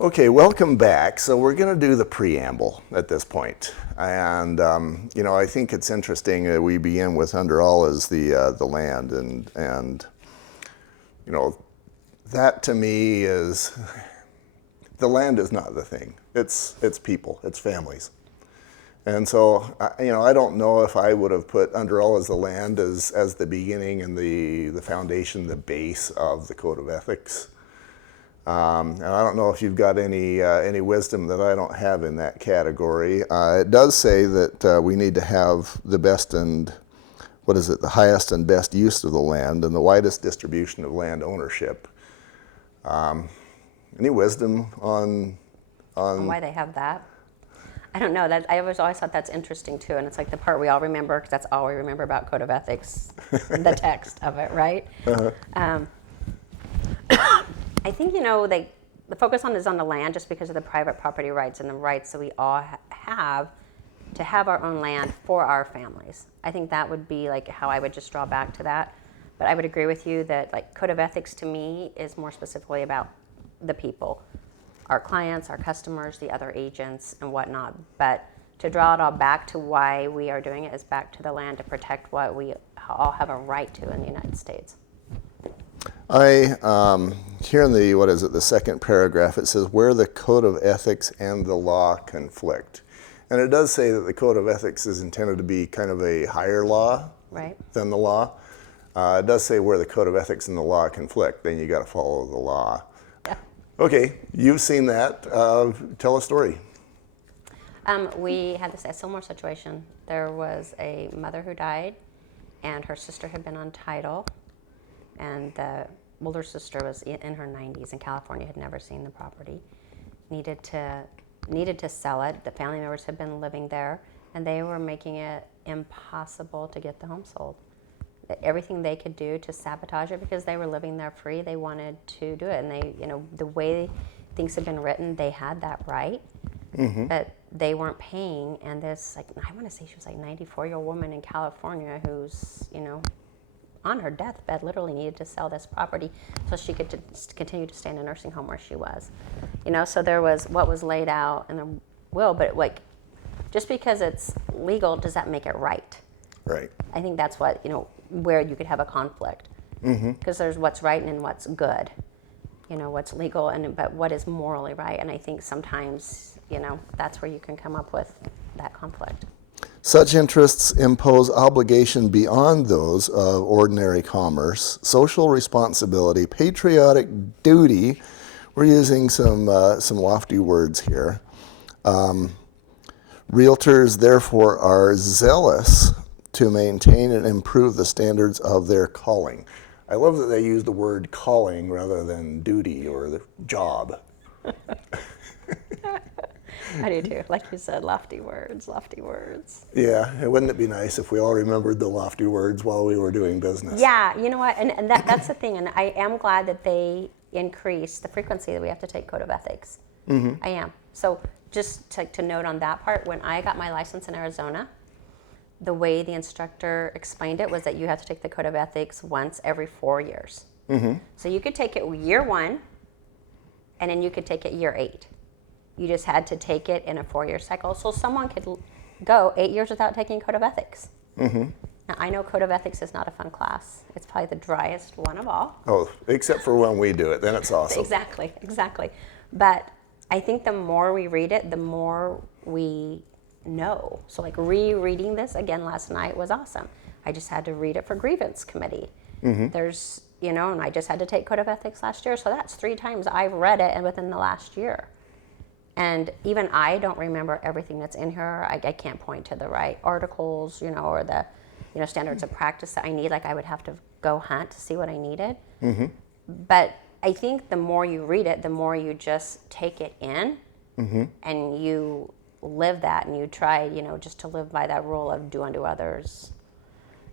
Okay, welcome back. So we're going to do the preamble at this point. And, I think it's interesting that we begin with under all is the land. And, that to me is, the land is not the thing. It's people, it's families. And so, I don't know if I would have put under all as the land as the beginning and the foundation, the base of the code of ethics. And I don't know if you've got any wisdom that I don't have in that category. It does say that we need to have the best and, the highest and best use of the land and the widest distribution of land ownership. Any wisdom on why they have that? I don't know. That I always thought that's interesting too, and it's like the part we all remember because that's all we remember about code of ethics, the text of it, right? Uh-huh. I think the focus is on the land just because of the private property rights and the rights that we all have to have our own land for our families. I think that would be like how I would just draw back to that. But I would agree with you that like code of ethics to me is more specifically about the people, our clients, our customers, the other agents and whatnot. But to draw it all back to why we are doing it is back to the land to protect what we all have a right to in the United States. Here in the second paragraph, it says where the code of ethics and the law conflict. And it does say that the code of ethics is intended to be kind of a higher law than the law. It does say where the code of ethics and the law conflict, then you got to follow the law. Yeah. Okay, you've seen that. Tell a story. We had a similar situation. There was a mother who died, and her sister had been on title. And the older sister was in her 90s in California, had never seen the property, needed to sell it. The family members had been living there, and they were making it impossible to get the home sold. Everything they could do to sabotage it because they were living there free, they wanted to do it. And they, the way things had been written, they had that right, but they weren't paying. And this, I want to say she was 94-year-old woman in California who's, on her deathbed, literally needed to sell this property so she could continue to stay in a nursing home where she was. So there was what was laid out in the will, but just because it's legal, does that make it right? Right. I think that's what, where you could have a conflict. Because there's what's right and what's good. What's legal, but what is morally right? And I think sometimes, that's where you can come up with that conflict. Such interests impose obligation beyond those of ordinary commerce, social responsibility, patriotic duty. We're using some lofty words here. Realtors, therefore, are zealous to maintain and improve the standards of their calling. I love that they use the word calling rather than duty or the job. I do too. Like you said, lofty words, lofty words. Yeah, wouldn't it be nice if we all remembered the lofty words while we were doing business? Yeah, you know what, and that's the thing, and I am glad that they increased the frequency that we have to take code of ethics. I am. So just to note on that part, when I got my license in Arizona, the way the instructor explained it was that you have to take the code of ethics once every 4 years. So you could take it year 1, and then you could take it year 8. You just had to take it in a 4-year cycle. So someone could go 8 years without taking code of ethics. Now, I know code of ethics is not a fun class. It's probably the driest one of all. Oh, except for when we do it, then it's awesome. Exactly. But I think the more we read it, the more we know. So rereading this again last night was awesome. I just had to read it for grievance committee. There's, and I just had to take code of ethics last year. So that's 3 times I've read it and within the last year. And even I don't remember everything that's in here. I can't point to the right articles, or the, standards of practice that I need. I would have to go hunt to see what I needed. But I think the more you read it, the more you just take it in, and you live that, and you try, just to live by that rule of do unto others.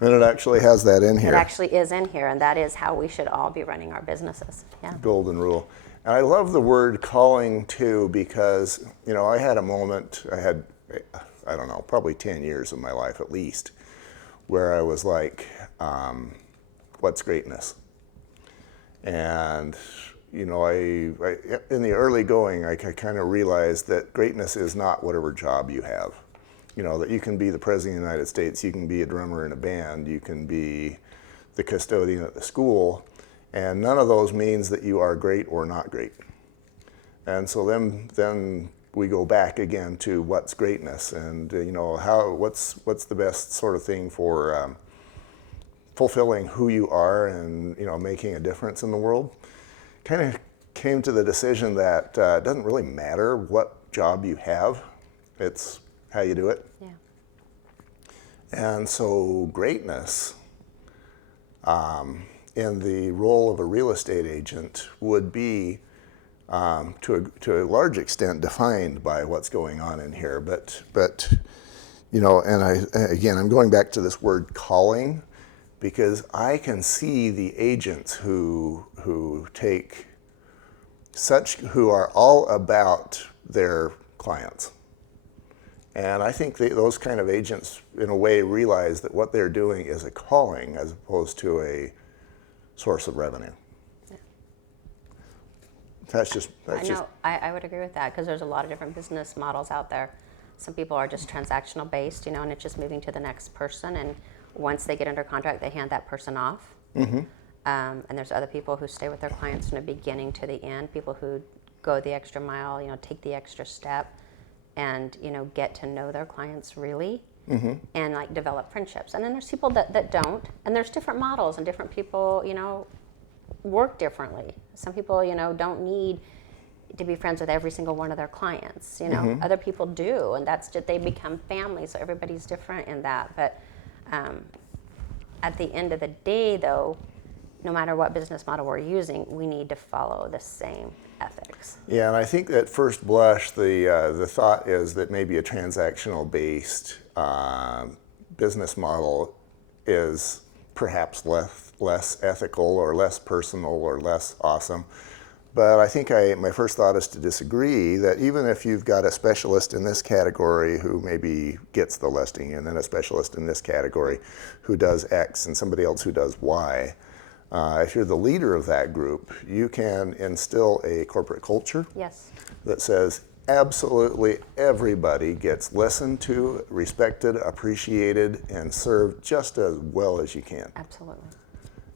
And it actually has that in here. It actually is in here, and that is how we should all be running our businesses. Yeah. Golden rule. And I love the word calling too, because, I had a moment, I don't know, probably 10 years of my life at least, where I was like, what's greatness? And in the early going, I kind of realized that greatness is not whatever job you have. That you can be the president of the United States, you can be a drummer in a band, you can be the custodian at the school, and none of those means that you are great or not great. And so then we go back again to what's greatness, and what's the best sort of thing for fulfilling who you are and making a difference in the world. Kind of came to the decision that it doesn't really matter what job you have, it's how you do it. Yeah. And so greatness in the role of a real estate agent would be to a large extent defined by what's going on in here. But and I'm going back to this word calling, because I can see the agents who are all about their clients. And I think those kind of agents, in a way, realize that what they're doing is a calling as opposed to a source of revenue. Yeah. I would agree with that, because there's a lot of different business models out there. Some people are just transactional based, and it's just moving to the next person. And once they get under contract, they hand that person off. Mm-hmm. And there's other people who stay with their clients from the beginning to the end, people who go the extra mile, take the extra step, and get to know their clients really, mm-hmm. and like develop friendships. And then there's people that don't, and there's different models, and different people work differently. Some people don't need to be friends with every single one of their clients. Mm-hmm. Other people do, and that's just, they become family. So everybody's different in that. But at the end of the day, though, no matter what business model we're using, we need to follow the same ethics. Yeah, and I think at first blush, the thought is that maybe a transactional based business model is perhaps less ethical or less personal or less awesome. But I think my first thought is to disagree, that even if you've got a specialist in this category who maybe gets the listing, and then a specialist in this category who does X and somebody else who does Y, if you're the leader of that group, you can instill a corporate culture. Yes. That says absolutely everybody gets listened to, respected, appreciated, and served just as well as you can. Absolutely.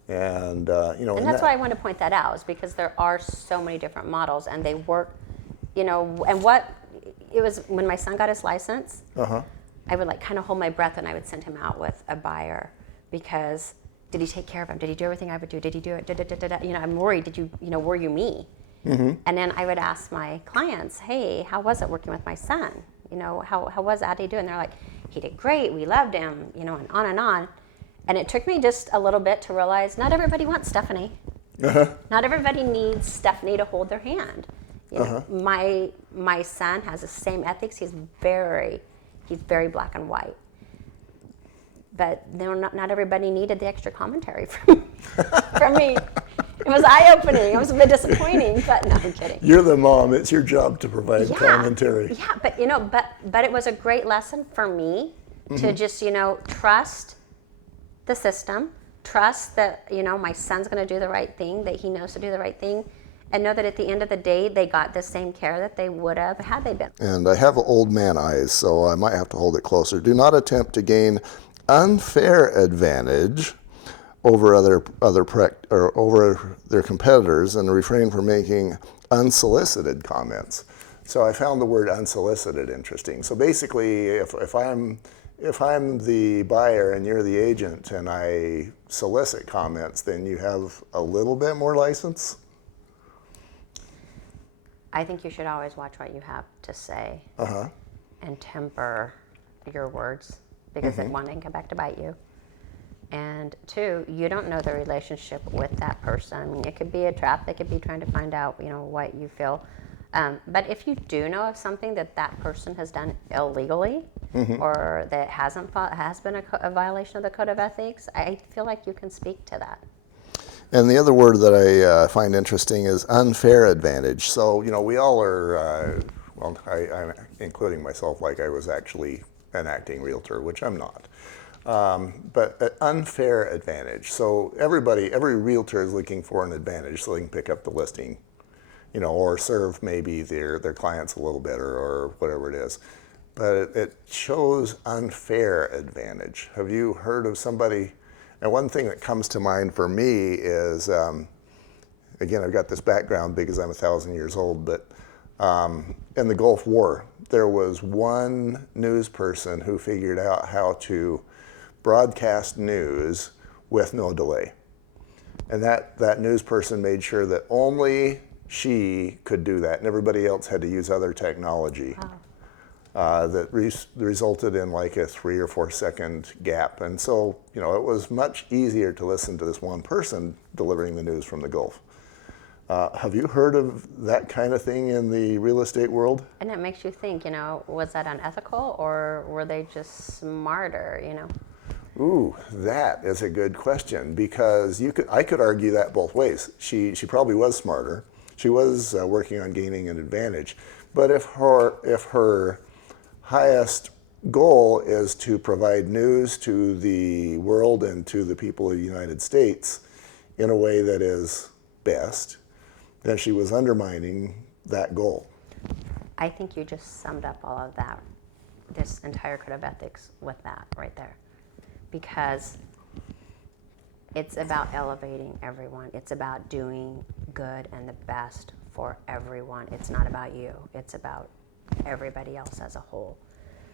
And and that's why I want to point that out, is because there are so many different models, and they work, and what it was when my son got his license, uh-huh. I would kind of hold my breath, and I would send him out with a buyer, because did he take care of him? Did he do everything I would do? Did he do it? I'm worried. Did you, were you me? Mm-hmm. And then I would ask my clients, hey, how was it working with my son? How was Addy doing? They're like, he did great. We loved him, and on and on. And it took me just a little bit to realize not everybody wants Stephanie. Uh-huh. Not everybody needs Stephanie to hold their hand. Uh-huh. My son has the same ethics. He's very black and white. But not everybody needed the extra commentary from me. It was eye-opening. It was a bit disappointing, but no, I'm kidding. You're the mom. It's your job to provide commentary. Yeah, but it was a great lesson for me, mm-hmm. to just trust the system, trust that my son's going to do the right thing, that he knows to do the right thing, and know that at the end of the day they got the same care that they would have had they been. And I have old man eyes, so I might have to hold it closer. Do not attempt to gain unfair advantage over over their competitors, and refrain from making unsolicited comments. So I found the word unsolicited interesting. So basically, if I'm the buyer and you're the agent and I solicit comments, then you have a little bit more license? I think you should always watch what you have to say, uh-huh. and temper your words, because mm-hmm. One, they can come back to bite you. And two, you don't know the relationship with that person. I mean, it could be a trap. They could be trying to find out, what you feel. But if you do know of something that person has done illegally, mm-hmm. or that has been a violation of the code of ethics, I feel like you can speak to that. And the other word that I find interesting is unfair advantage. So, we all are, I'm including myself, like I was actually an acting realtor, which I'm not. but an unfair advantage. So every realtor is looking for an advantage so they can pick up the listing, or serve maybe their clients a little better or whatever it is. But it shows unfair advantage. Have you heard of somebody? And one thing that comes to mind for me is, again, I've got this background because I'm 1,000 years old, but in the Gulf War, there was one news person who figured out how to broadcast news with no delay. And that news person made sure that only she could do that, and everybody else had to use other technology. Wow. That resulted in like a 3 or 4 second gap. And so, it was much easier to listen to this one person delivering the news from the Gulf. Have you heard of that kind of thing in the real estate world? And it makes you think, was that unethical or were they just smarter, Ooh, that is a good question, because I could argue that both ways. She probably was smarter. She was working on gaining an advantage. But if her highest goal is to provide news to the world and to the people of the United States in a way that is best, then she was undermining that goal. I think you just summed up all of that, this entire code of ethics with that right there. Because it's about elevating everyone. It's about doing good and the best for everyone. It's not about you. It's about everybody else as a whole.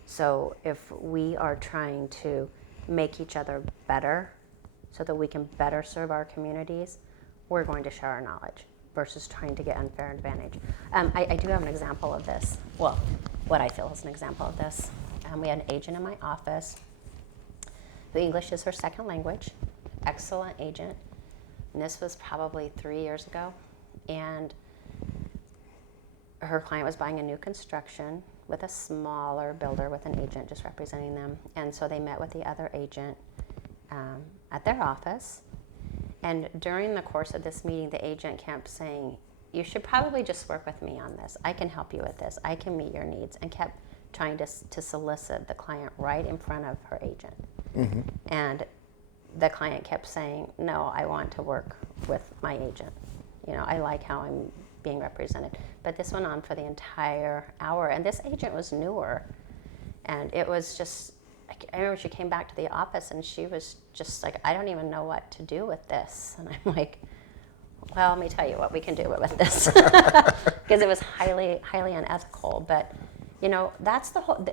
So if we are trying to make each other better so that we can better serve our communities, we're going to share our knowledge versus trying to get unfair advantage. I do have an example of this. Well, what I feel is an example of this. We had an agent in my office who English is her second language, excellent agent. And this was probably 3 years ago. And her client was buying a new construction with a smaller builder with an agent just representing them. And so they met with the other agent at their office. And during the course of this meeting, the agent kept saying, you should probably just work with me on this. I can help you with this. I can meet your needs. And kept trying to solicit the client right in front of her agent. Mm-hmm. And the client kept saying, no, I want to work with my agent. I like how I'm being represented. But this went on for the entire hour. And this agent was newer. And it was just, I remember she came back to the office and she was just like, I don't even know what to do with this. And I'm like, well, let me tell you what we can do with this. Because it was highly, highly unethical. But, that's the whole,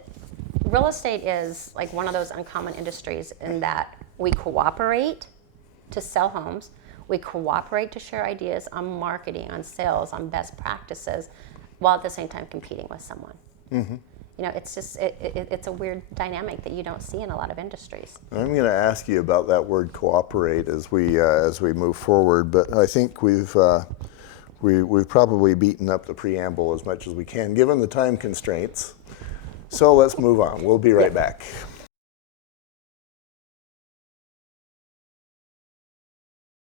real estate is like one of those uncommon industries in that we cooperate to sell homes. We cooperate to share ideas on marketing, on sales, on best practices, while at the same time competing with someone. Mm-hmm. It's just, it's a weird dynamic that you don't see in a lot of industries. I'm going to ask you about that word cooperate as we move forward, but I think we've probably beaten up the preamble as much as we can, given the time constraints. So let's move on. We'll be right back.